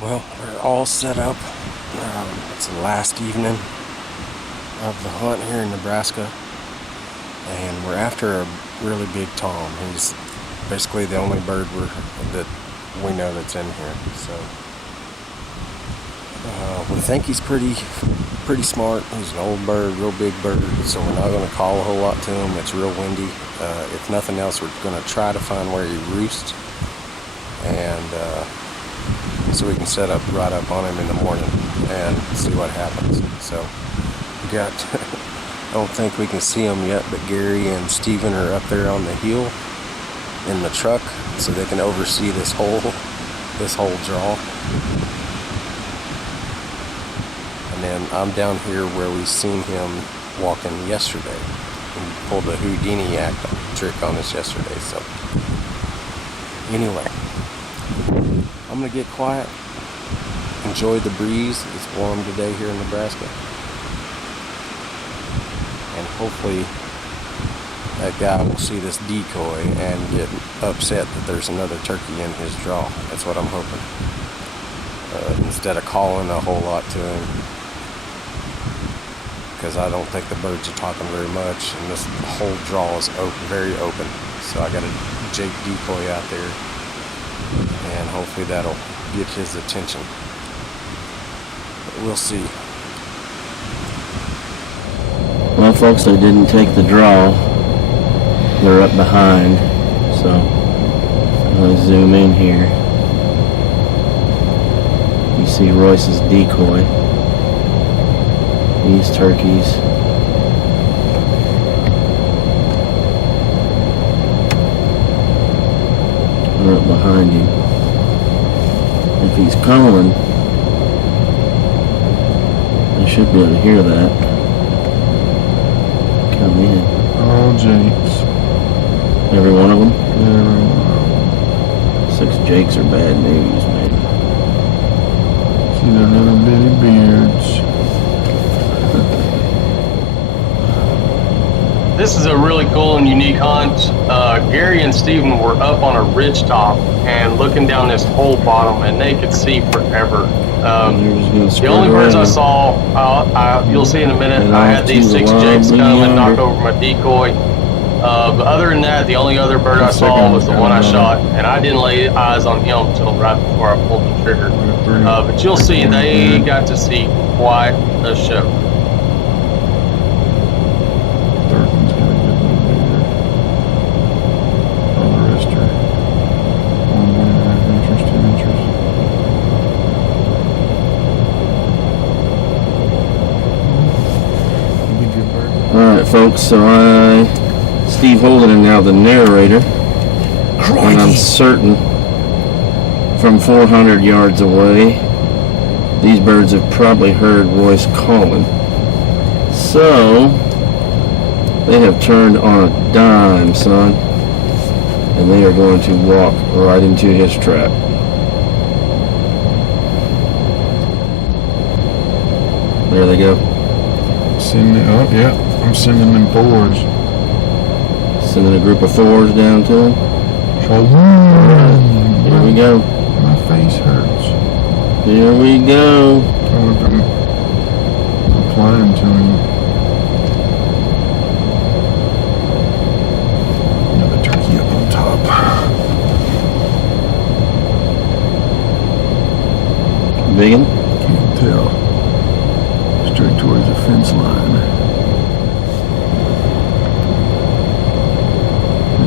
Well, we're all set up. It's the last evening of the hunt here in Nebraska, and we're after a really big tom. He's basically the only bird that we know that's in here. So we think he's pretty smart. He's an old bird, real big bird. So we're not going to call a whole lot to him. It's real windy. If nothing else, we're going to try to find where he roosts, and so we can set up right up on him in the morning and see what happens. So we got, I don't think we can see him yet, but Gary and Steven are up there on the hill in the truck so they can oversee this whole draw. And then I'm down here where we seen him walking yesterday. He pulled a Houdini trick on us yesterday. So anyway, I'm going to get quiet, enjoy the breeze. It's warm today here in Nebraska. And hopefully that guy will see this decoy and get upset that there's another turkey in his draw. That's what I'm hoping. Instead of calling a whole lot to him, because I don't think the birds are talking very much, and this whole draw is very open. So I got a Jake decoy out there, and hopefully that'll get his attention. But we'll see. Well, folks, they didn't take the draw. They're up behind, so I'm going to zoom in here. You see Royce's decoy. These turkeys. Are up behind him. If he's calling, I should be able to hear that. Come in. All Jakes. Every one of them? Every one of them. 6 Jakes are bad news, man. See their little bitty beards. This is a really cool and unique hunt. Gary and Steven were up on a ridge top and looking down this whole bottom, and they could see forever. The only birds I saw, you'll see in a minute, I had these 6 Jakes come and knock over my decoy. But other than that, the only other bird I saw was the one I shot, and I didn't lay eyes on him until right before I pulled the trigger. But you'll see, they got to see quite a show. Alright, folks, so Steve Holden is now the narrator. And I'm certain from 400 yards away, these birds have probably heard Royce calling. So, they have turned on a dime, son. And they are going to walk right into his trap. There they go. I'm sending them forwards. Sending a group of 4s down to him. Here we go. My face hurts. Here we go. I'm applying to him. Another turkey up on top. Biggin? Can't tell. Straight towards the fence line.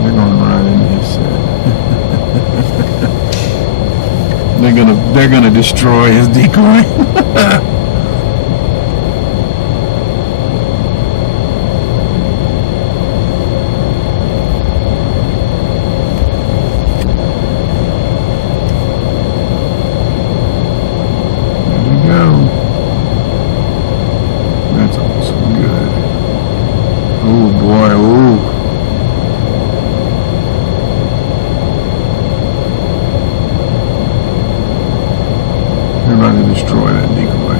They're going right in his set. They're gonna destroy his decoy. Everybody destroy that decoy.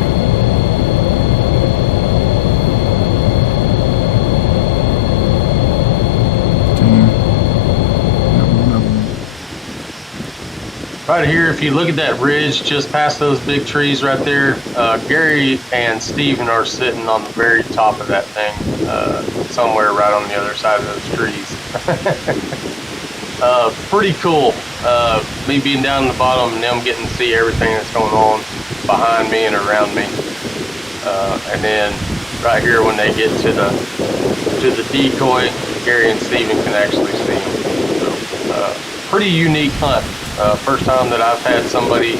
Right here, if you look at that ridge just past those big trees right there, Gary and Steven are sitting on the very top of that thing, somewhere right on the other side of those trees. Pretty cool, me being down in the bottom and them getting to see everything that's going on behind me and around me. And then right here, when they get to the decoy, Gary and Steven can actually see him. So, pretty unique hunt. First time that I've had somebody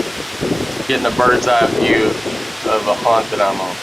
getting a bird's eye view of a hunt that I'm on.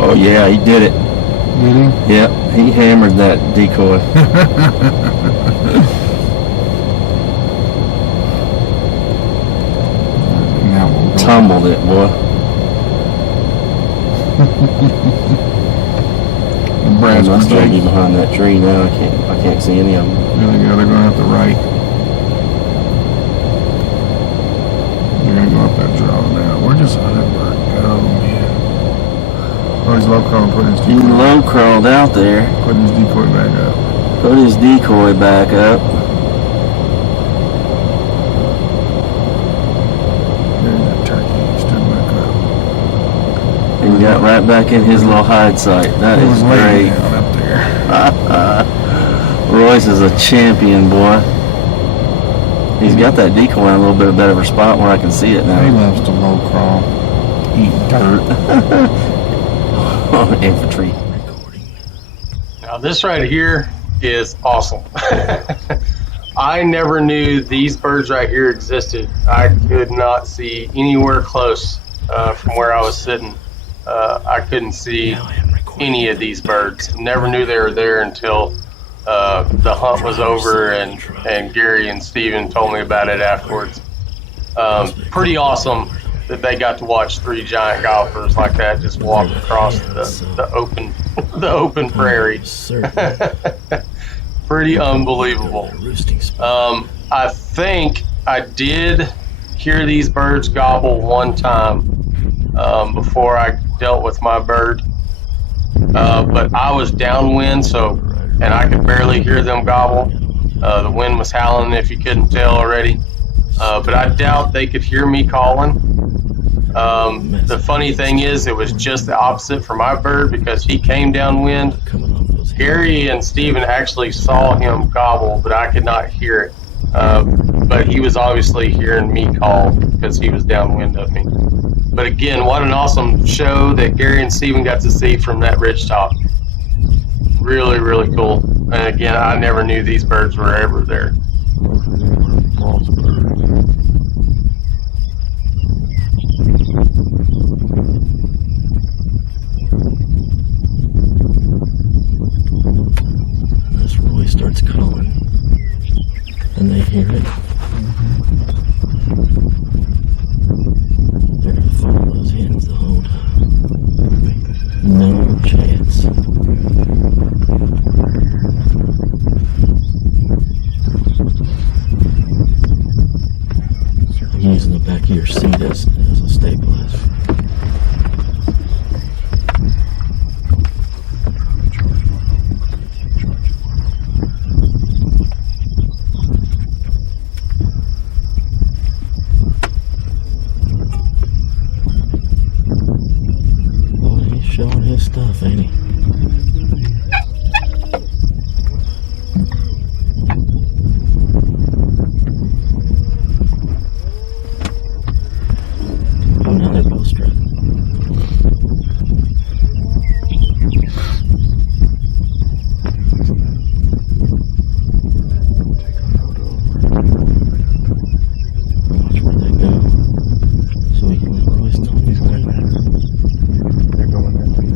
Oh yeah, he did it. Did he? Yep, he hammered that decoy. Now we'll go. Tumbled it, boy. Nebraska Must be Jake. behind that tree now. I can't see any of them. There they go. They're going up the right. They're going to go up that draw now. Where does Hunter go, man? Oh, he's low crawling, putting his He decoy, low crawled out there, putting his decoy back up. put his decoy back up. There's that turkey. He stood back up. And got right back in his little hide site. That He is was laying great. down up there. Royce is a champion, boy. He's got that decoy in a little bit better of a spot where I can see it He now. loves to low crawl, eat dirt. Infantry. Now this right here is awesome. I never knew these birds right here existed. I could not see anywhere close from where I was sitting. I couldn't see any of these birds. Never knew they were there until the hunt was over and Gary and Steven told me about it afterwards. Pretty awesome that they got to watch three giant golfers like that just walk across the open prairie. Pretty unbelievable. I think I did hear these birds gobble one time before I dealt with my bird, but I was downwind, and I could barely hear them gobble. The wind was howling, if you couldn't tell already, but I doubt they could hear me calling. The funny thing is, it was just the opposite for my bird because he came downwind. Gary and Steven actually saw him gobble, but I could not hear it. But he was obviously hearing me call because he was downwind of me. But again, what an awesome show that Gary and Steven got to see from that ridgetop. Really, really cool. And again, I never knew these birds were ever there. This really starts calling, and they hear it. They're gonna follow those hens the whole time. No chance. I'm using the back of your seat as a stabilizer. his stuff, ain't he? Oh, now they're both straight. Watch where they go. So we can let Royce know he's right there. They're going that way.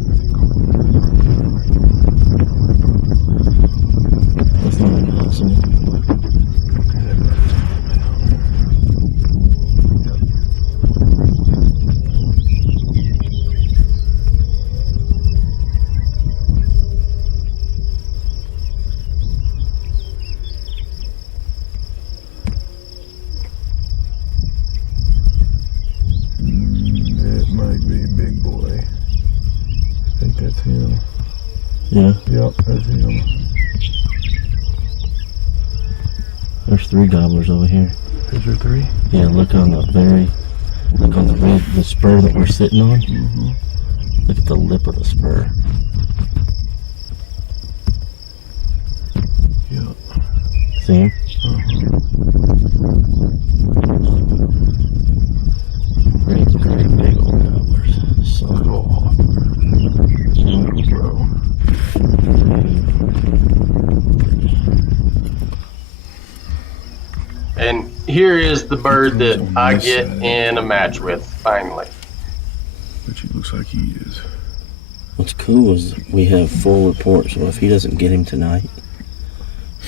That's not impossible. It might be Big Boy. I think that's him. Yeah, Yep, that's him. there's 3 gobblers over here. Is there 3? Yeah, look on the ridge, the spur that we're sitting on. Mm-hmm. Look at the lip of the spur. Yep. See him? Great big old gobblers. So Bro. And here is the bird that I get in a match with, finally. Which he looks like he is. what's cool is we have full reports, so if he doesn't get him tonight,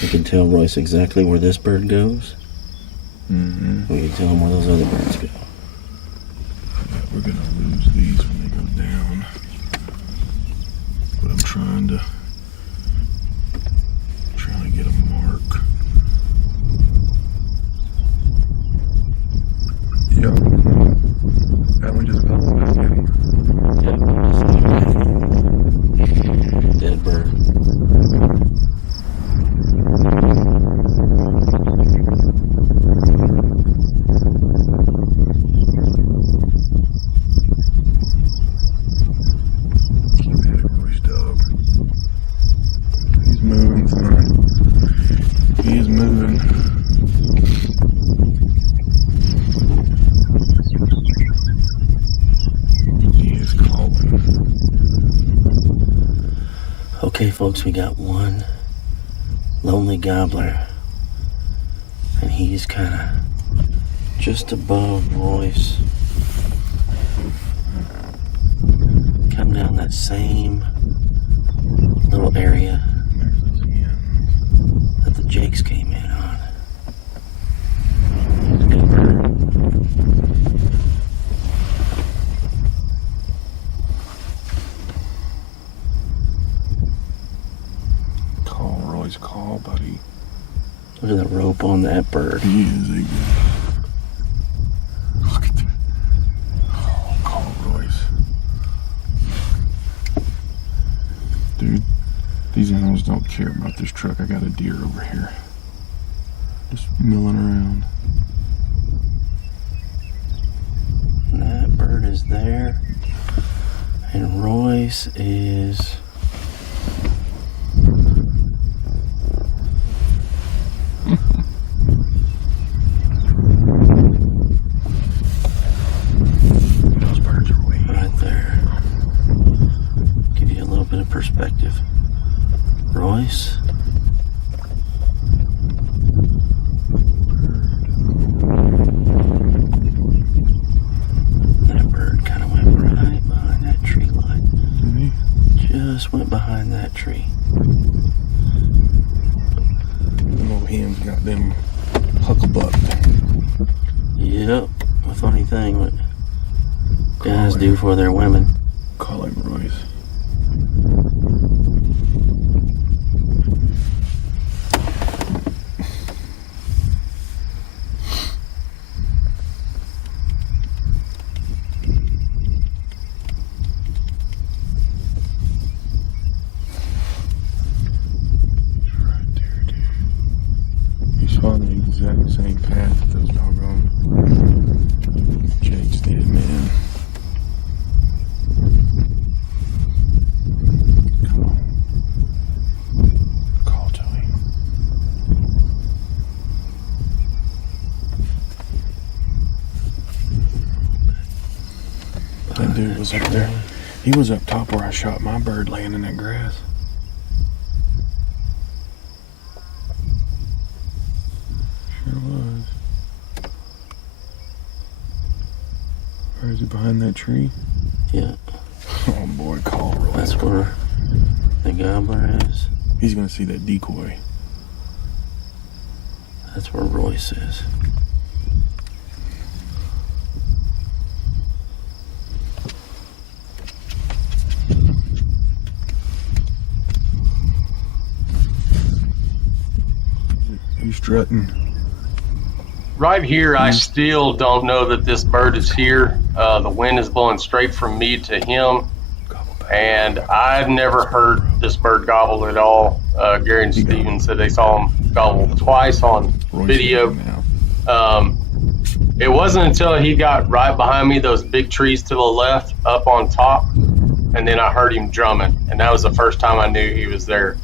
we can tell Royce exactly where this bird goes. Mm-hmm. We can tell him where those other birds go. Yeah, we're gonna lose these when they go down. But I'm trying to get a mark. Yep. That one just fell back at him. Yeah, dead bird. Keep that Royce dog. He's moving fine. He is moving. He is calling. Okay, folks, we got one lonely gobbler, and he's kind of just above Royce. Come down that same little area that the Jakes came in on. Good bird. Call, Royce, call, buddy. Look at the rope on that bird. He is a good. Look at that. Oh, call, Royce. Dude, these animals don't care about this truck. I got a deer over here. Just milling around. That bird is there. And Royce is... Those birds are way right there. Give you a little bit of perspective. Royce. That bird kind of went right behind that tree line. Just went behind that tree. Them old hens got them hucklebucked. Yep. A funny thing what guys do for their women. Call him, Royce. Right there, dude. He's following the exact same path that those doggone Jakes did, man. That dude was up there. He was up top where I shot my bird laying in that grass. Sure was. Or is he behind that tree? Yeah. Oh boy, call Roy. That's where the gobbler is. He's gonna see that decoy. That's where Royce is. He's strutting. Right here, I still don't know that this bird is here. The wind is blowing straight from me to him, and I've never heard this bird gobble at all. Gary and Steven said they saw him gobble twice on video. It wasn't until he got right behind me, those big trees to the left, up on top, and then I heard him drumming, and that was the first time I knew he was there.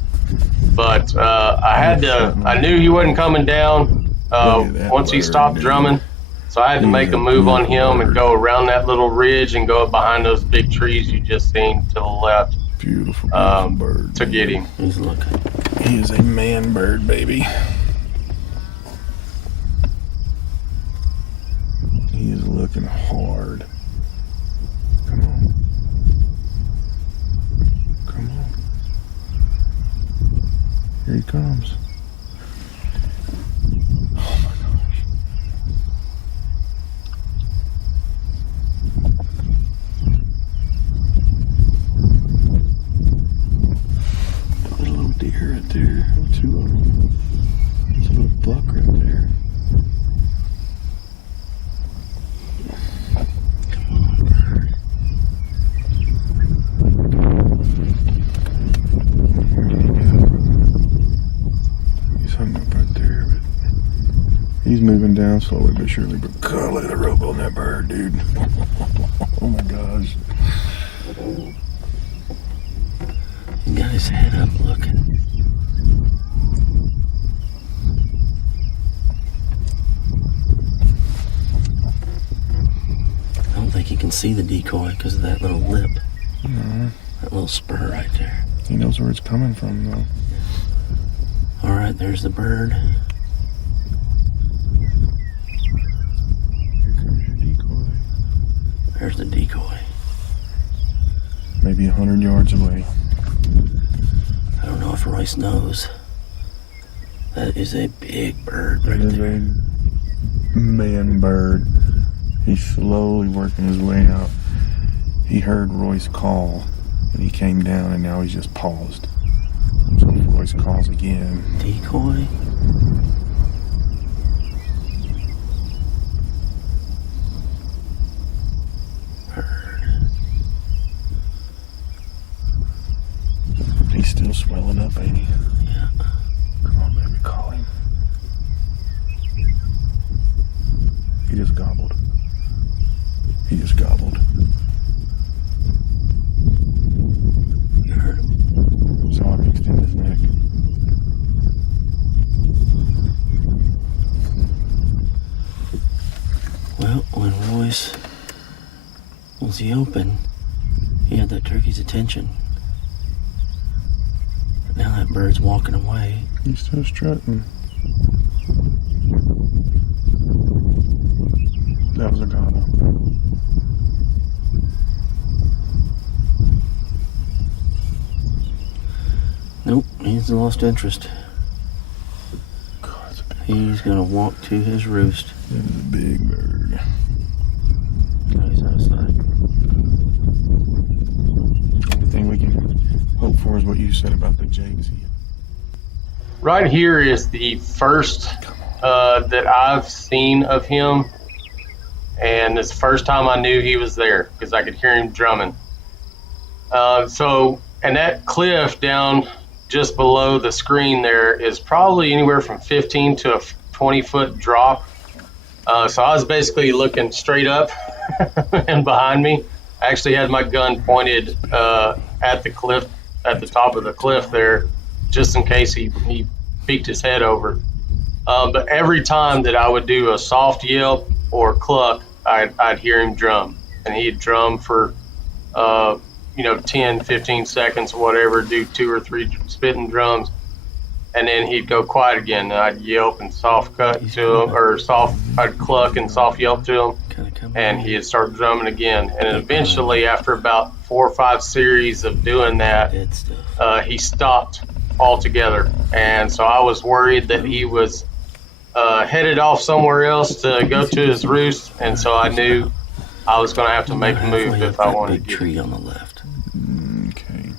But I knew he wasn't coming down once he stopped drumming, so I had to make a move on him and go around that little ridge and go up behind those big trees you just seen to the left. Beautiful bird. To get him. He's looking. He is a man bird, baby. He is looking hard. Come on. Come on. Here he comes. Oh my gosh. A little deer right there. Two of them. There's a little buck right there. He's moving down slowly but surely, but God, look at the rope on that bird, dude. Oh my gosh. He got his head up looking. I don't think he can see the decoy because of that little lip. No. That little spur right there. He knows where it's coming from, though. All right, there's the bird. There's the decoy. Maybe 100 yards away. I don't know if Royce knows. That is a big bird right That is there. a man bird. He's slowly working his way out. He heard Royce call, and he came down, and now he's just paused. So if Royce calls again. Decoy? He's still swelling up, ain't he? Yeah. Come on, baby, call him. He just gobbled. He just gobbled. You heard him. Saw him extend his neck. Well, when Royce was the open, he had that turkey's attention. Now that bird's walking away. He's still strutting. That was a gobble. Nope, he's lost interest. God, it's a big He's gonna walk to his roost. That is a big bird. No, he's outside. The only thing we can hope for is what you said about the jakes. Right here is the first that I've seen of him, and it's the first time I knew he was there because I could hear him drumming. And that cliff down just below the screen there is probably anywhere from 15 to a 20-foot drop. So I was basically looking straight up and behind me. I actually had my gun pointed at the cliff, at the top of the cliff there, just in case he peeked his head over. But every time that I would do a soft yelp or cluck, I'd hear him drum. and he'd drum for 10, 15 seconds or whatever, do 2 or 3 spitting drums, and then he'd go quiet again, and I'd yelp and soft cut to him, or I'd cluck and soft yelp to him, and he'd start drumming again. And eventually, after about 4 or 5 series of doing that, he stopped altogether. And so I was worried that he was headed off somewhere else to go to his roost, and so I knew I was going to have to make a move if I wanted to get tree on the left. Okay.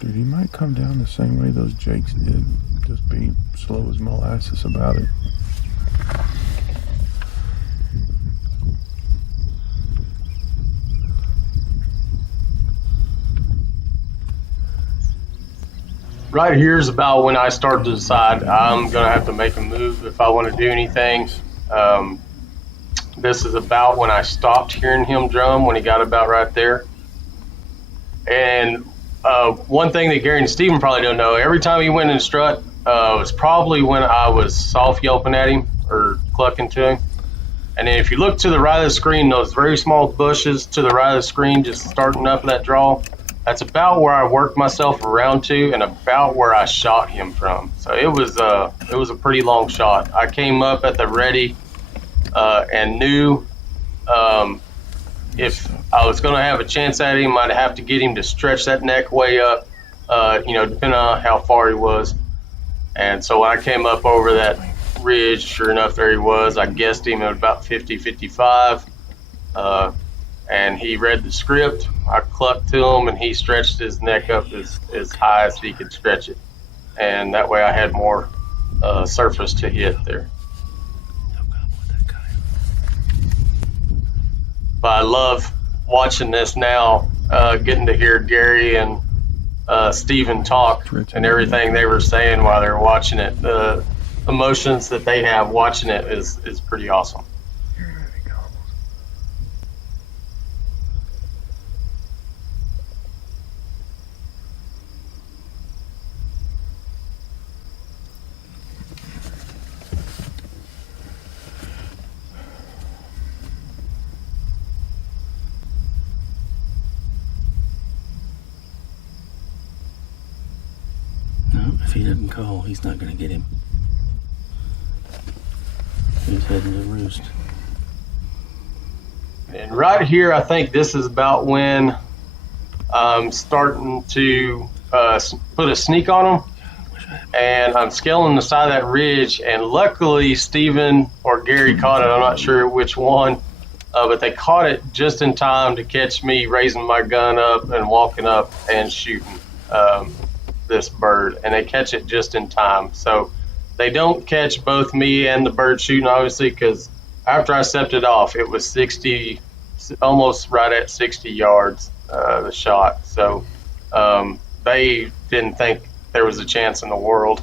Dude, he might come down the same way those jakes did. Just be slow as molasses about it. Right here is about when I start to decide I'm going to have to make a move if I want to do anything. This is about when I stopped hearing him drum, when he got about right there. And one thing that Gary and Steven probably don't know, every time he went in strut, was probably when I was soft yelping at him or clucking to him. And then if you look to the right of the screen, those very small bushes to the right of the screen, just starting up that draw, that's about where I worked myself around to and about where I shot him from. So it was a pretty long shot. I came up at the ready and knew if I was going to have a chance at him, I'd have to get him to stretch that neck way up, depending on how far he was. And so when I came up over that ridge, sure enough, there he was. I guessed him at about 50, 55. And he read the script. I clucked to him, and he stretched his neck up as high as he could stretch it. And that way I had more surface to hit there. But I love watching this now, getting to hear Gary and Steven talk and everything they were saying while they were watching it. The emotions that they have watching it is pretty awesome. If he doesn't call, he's not going to get him. He's heading to roost. And right here, I think this is about when I'm starting to put a sneak on him. And I'm scaling the side of that ridge, and luckily Steven or Gary caught it. I'm not sure which one, but they caught it just in time to catch me raising my gun up and walking up and shooting this bird, and they catch it just in time. So they don't catch both me and the bird shooting, obviously, because after I stepped it off, it was 60, almost right at 60 yards, the shot. So they didn't think there was a chance in the world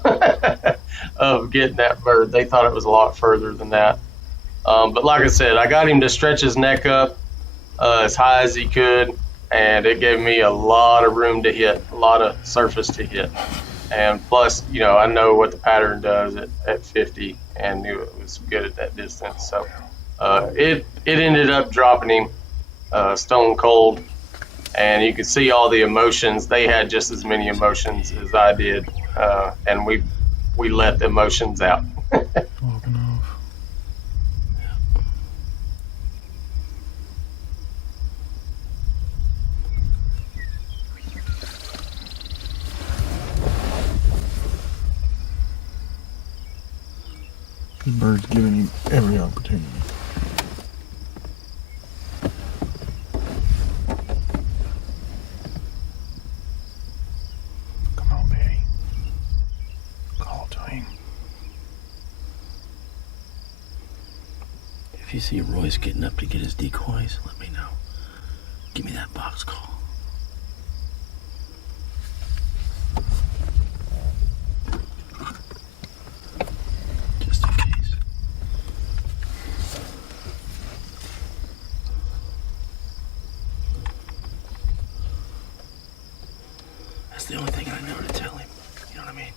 of getting that bird. They thought it was a lot further than that. But like I said, I got him to stretch his neck up as high as he could, and it gave me a lot of room to hit, a lot of surface to hit. And plus, I know what the pattern does at 50 and knew it was good at that distance. So it ended up dropping him stone cold, and you could see all the emotions. They had just as many emotions as I did, and we let the emotions out. Walking off. The bird's giving him every opportunity. Come on, baby. Call to him. If you see Royce getting up to get his decoys, let me know. Give me that box call. Just in case. That's the only thing I know to tell him. You know what I mean?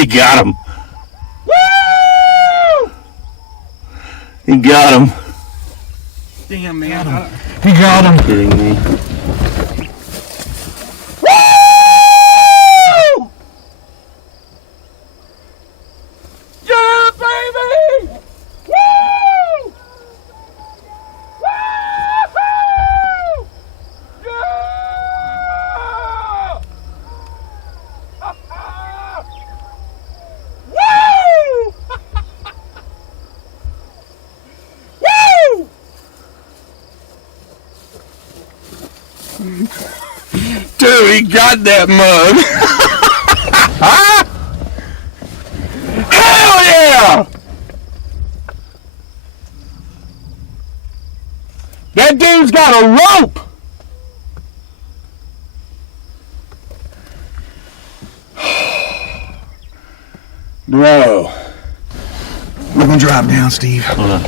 He got him. Woo! He got him. Damn, man. He got him. Kidding me. Woo! Yeah, baby! Woo! Woo! Yeah! Woo! Woo! Dude, he got that mug. Hell yeah! That dude's got a rope. Bro. We're gonna drop down, Steve. Hold on.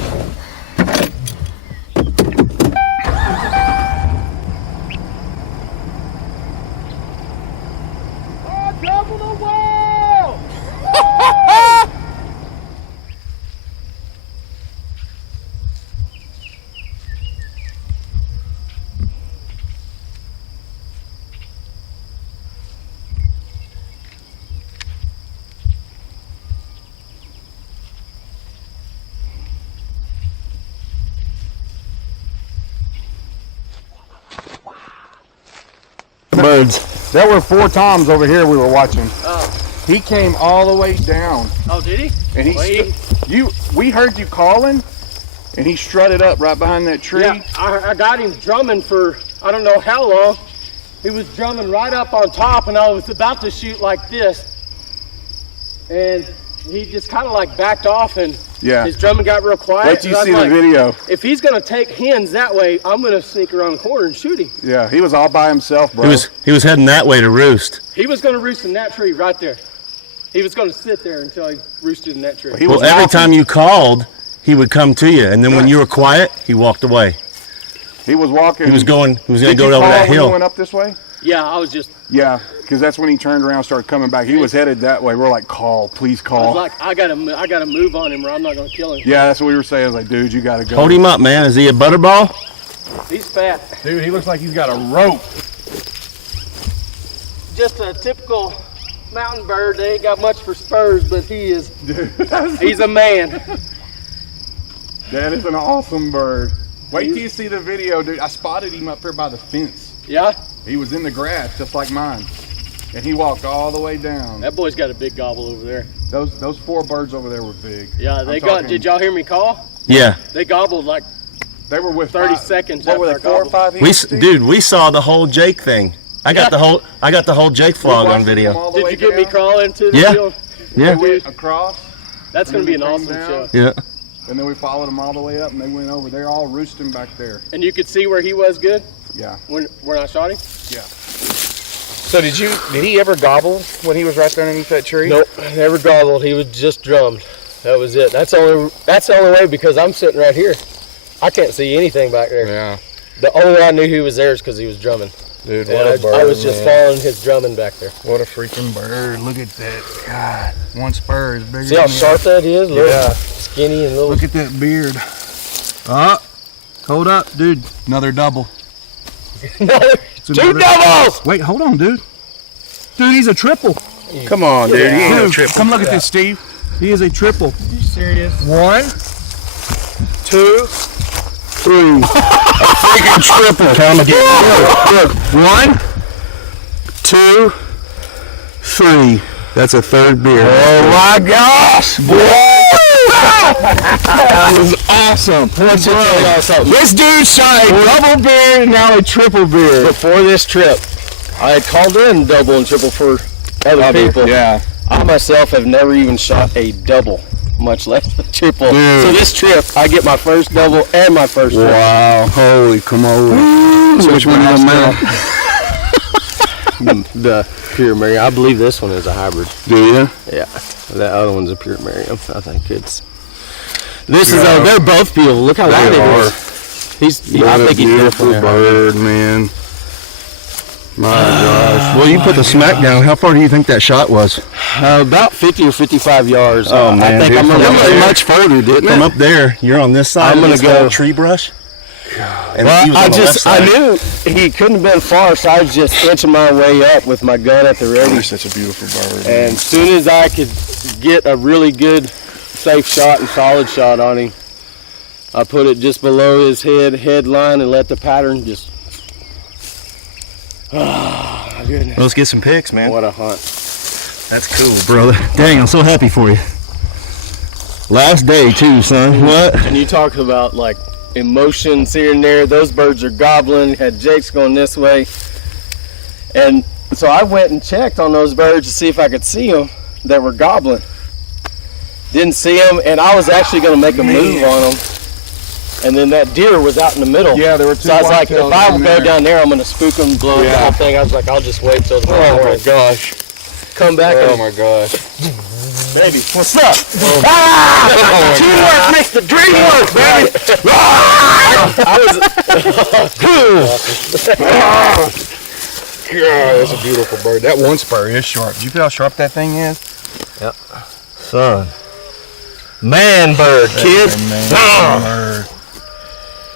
Birds. There were 4 toms over here we were watching. Oh. He came all the way down. Oh, did he? And we heard you calling, and he strutted up right behind that tree. Yeah, I got him drumming for I don't know how long. He was drumming right up on top, and I was about to shoot like this, and he just kind of like backed off, and his drumming got real quiet. Wait till you see the video. If he's gonna take hens that way, I'm gonna sneak around the corner and shoot him. Yeah, he was all by himself, bro. He was heading that way to roost. He was gonna roost in that tree right there. He was gonna sit there until he roosted in that tree. Well, every time you called, he would come to you, and then when you were quiet, he walked away. He was walking. He was gonna go over that hill. When you went up this way? Yeah, I was just. Yeah, because that's when he turned around and started coming back. He was headed that way. We're like, call, please I call. was like, I gotta move on him, or I'm not gonna kill him. Yeah, that's what we were saying. I was like, dude, you gotta go. Hold him up, man. Is he a butterball? He's fat. Dude, he looks like he's got a rope. Just a typical mountain bird. They ain't got much for spurs, but he is. He's a man. That is an awesome bird. Wait till you see the video, dude. I spotted him up there by the fence. Yeah? He was in the grass, just like mine. And he walked all the way down. That boy's got a big gobble over there. Those 4 birds over there were big. Yeah, did y'all hear me call? Yeah. They gobbled like they were with 30 seconds what after were I they, 4 or gobbled. 5 hens? Dude, we saw the whole Jake thing. I got the whole Jake vlog on video. Did you get me crawling to the Yeah. field? Yeah. They went across. That's gonna be an awesome down. show. Yeah. And then we followed them all the way up, and they went over. They're all roosting back there. And you could see where he was good Yeah. when I shot him? Yeah. So did he ever gobble when he was right there underneath that tree? Nope, never gobbled. He was just drummed. That was it. That's the only way, because I'm sitting right here. I can't see anything back there. Yeah. The only way I knew he was there is because he was drumming. Dude, And what a bird, I was just man. following his drumming back there. What a freaking bird. Look at that. God, one spur is bigger See how than the sharp that is? Little Yeah. skinny and little. Look at that beard. Hold up, dude. Another double. It's Two another- doubles! Wait, hold on, dude. Dude, he's a triple. Come on, dude. He ain't no Dude, triple. come look at this, Steve. He is a triple. You serious? 1, 2, 3. Freaking triple. Tell him again. Look, 1, 2, 3. That's a third beer. Oh my gosh, That was awesome. Let's just tell y'all something. This dude shot a double beer and now a triple beer. Before this trip, I had called in double and triple for other people. Yeah. I myself have never even shot a double, much less a triple. Dude. So this trip, I get my first double and my first triple. Wow. Holy, come on. So which one you want now? The pure Merriam. I believe this one is a hybrid. Do you? Yeah, that other one's a pure Merriam. I think it's. This is. They're both beautiful. Look how loud it is. I think he's beautiful bird, man. My gosh. Well, you put the smack down. How far do you think that shot was? About 50 or 55 yards. Oh, man, I think dude, I'm gonna from go up there- much further, didn't From it? up there, you're on this side. I'm of gonna this go- whole tree brush. And Well, he was on the left I side. knew he couldn't have been far, so I was just inching my way up with my gun at the ready. He's such a beautiful bird. And as soon as I could get a really good, safe shot and solid shot on him, I put it just below his headline, and let the pattern just. Oh my goodness! Let's get some pics, man. What a hunt! That's cool, brother. Dang, I'm so happy for you. Last day too, son. What? And you talk about like emotions here and there. Those birds are gobbling. Had Jake's going this way, and so I went and checked on those birds to see if I could see them that were gobbling. Didn't see them, and I was actually going to make a move on them. And then that deer was out in the middle. Yeah, there were two So I was like, if whitetails I in go there. down there, I'm going to spook them, blow up the whole thing. I was like, I'll just wait till the morning. gosh. Come back Oh and my gosh. baby, what's up? Teamwork makes the dream work, baby. God, that's a beautiful bird. That one spur is sharp. Do you feel how sharp that thing is? Son. Man bird, kids. Bird.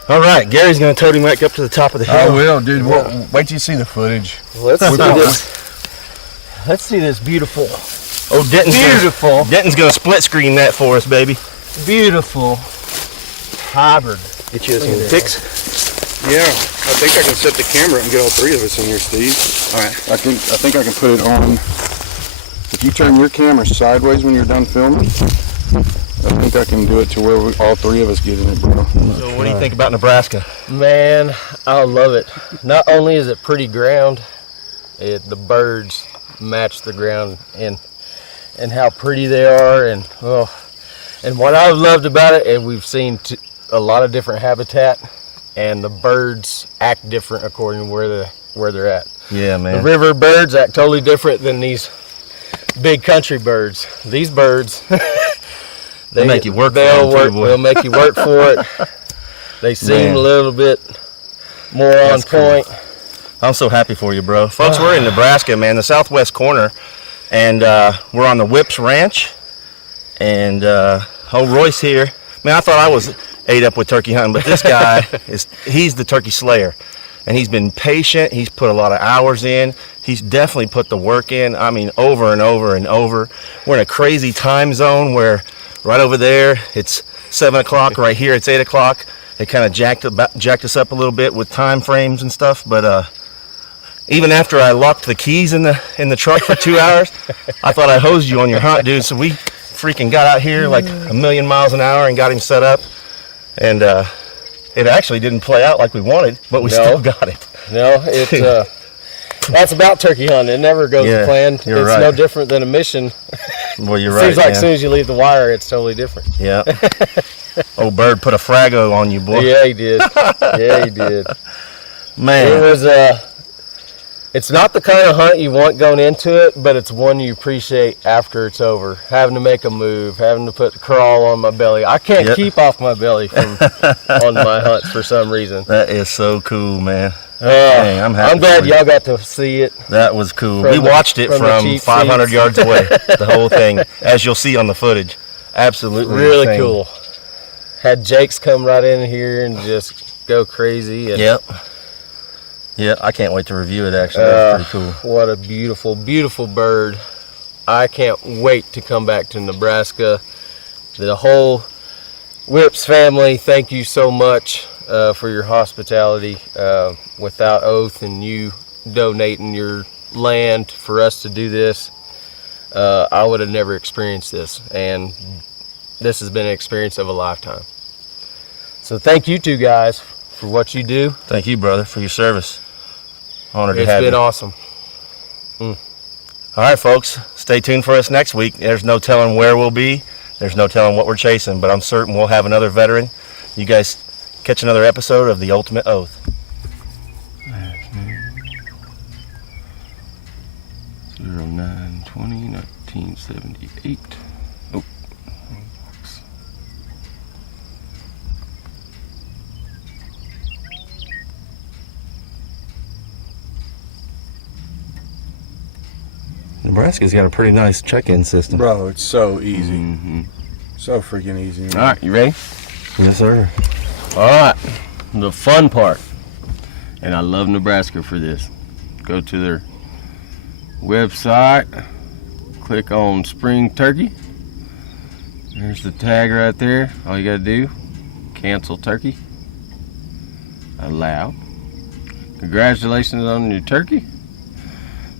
All right, Gary's going to tote him back up to the top of the I hill. will, dude. Well, wait till you see the footage. Let's see this. Let's see this beautiful, Oh, beautiful, Denton's going to split screen that for us, baby. beautiful hybrid. Get you some pics. Yeah, I think I can set the camera up and get all three of us in here, Steve. All right. I think I can put it on. If you turn your camera sideways when you're done filming, I think I can do it to where all three of us get in it, bro. So what do you think about Nebraska? Man, I love it. Not only is it pretty ground, the birds match the ground and how pretty they are, and what I've loved about it, and we've seen a lot of different habitat, and the birds act different according to where they're at. Yeah, The man. river birds act totally different than these big country birds. These birds, They make you work for they'll them, too, work. boy. They'll make you work for it. They seem Man. a little bit more on That's cool. point. I'm so happy for you, bro. Folks, we're in Nebraska, man, the southwest corner, and we're on the Whips Ranch, and Royce here. Man, I thought I was ate up with turkey hunting, but this guy, he's the turkey slayer, and he's been patient. He's put a lot of hours in. He's definitely put the work in, I mean, over and over and over. We're in a crazy time zone where right over there, it's 7 o'clock. Right here, it's 8 o'clock. It kind of jacked us up a little bit with time frames and stuff, but even after I locked the keys in the truck for 2 hours, I thought I hosed you on your hunt, dude. So we freaking got out here like a million miles an hour and got him set up, and it actually didn't play out like we wanted, but we still got it. No, it's that's about turkey hunting. It never goes Yeah, to plan. It's you're right. no different than a mission. Well, you're right. Seems like man. as soon as you leave the wire, it's totally different. Yeah. Old bird put a frago on you, boy. Yeah, he did. Yeah, he did. It Man. was it's not the kind of hunt you want going into it, but it's one you appreciate after it's over. Having to make a move, having to put the crawl on my belly. I can't Yep. keep off my belly from on my hunts for some reason. That is so cool, man. Dang, I'm happy I'm glad for you. y'all got to see it. That was cool. From We the- watched it from the from cheap 500 seats. yards away, the whole thing, as you'll see on the footage. Absolutely Really insane. cool. Had Jake's come right in here and just go crazy. And Yep. Yeah, I can't wait to review it, actually. That's pretty cool. What a beautiful, beautiful bird. I can't wait to come back to Nebraska. The whole Whips family, thank you so much for your hospitality. Without Oath and you donating your land for us to do this, I would have never experienced this. And this has been an experience of a lifetime. So thank you two guys for what you do. Thank you, brother, for your service. Honored to It's have been you. awesome. All right, folks, stay tuned for us next week. There's no telling where we'll be. There's no telling what we're chasing, but I'm certain we'll have another veteran. You guys catch another episode of The Ultimate Oath. 09/20/1978. Oh. Nebraska's got a pretty nice check-in system. Bro, it's so easy. So freaking easy. Man. All right, you ready? Yes, sir. All right, the fun part, and I love Nebraska for this. Go to their website, click on spring turkey. There's the tag right there. All you gotta do, cancel turkey, allow. Congratulations on your turkey.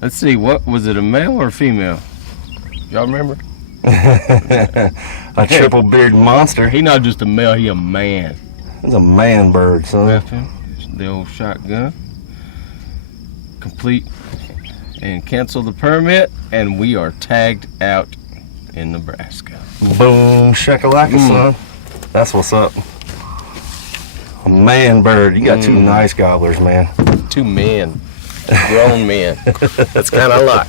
Let's see, what was it, a male or a female? Y'all remember? A triple beard monster. He not just a male, he a man. He's a man bird, son. Left him, the old shotgun. Complete and cancel the permit, and we are tagged out in Nebraska. Boom, shakalaka, son. That's what's up. A man bird. You got two nice gobblers, man. 2 men, grown men. That's kind of a lot.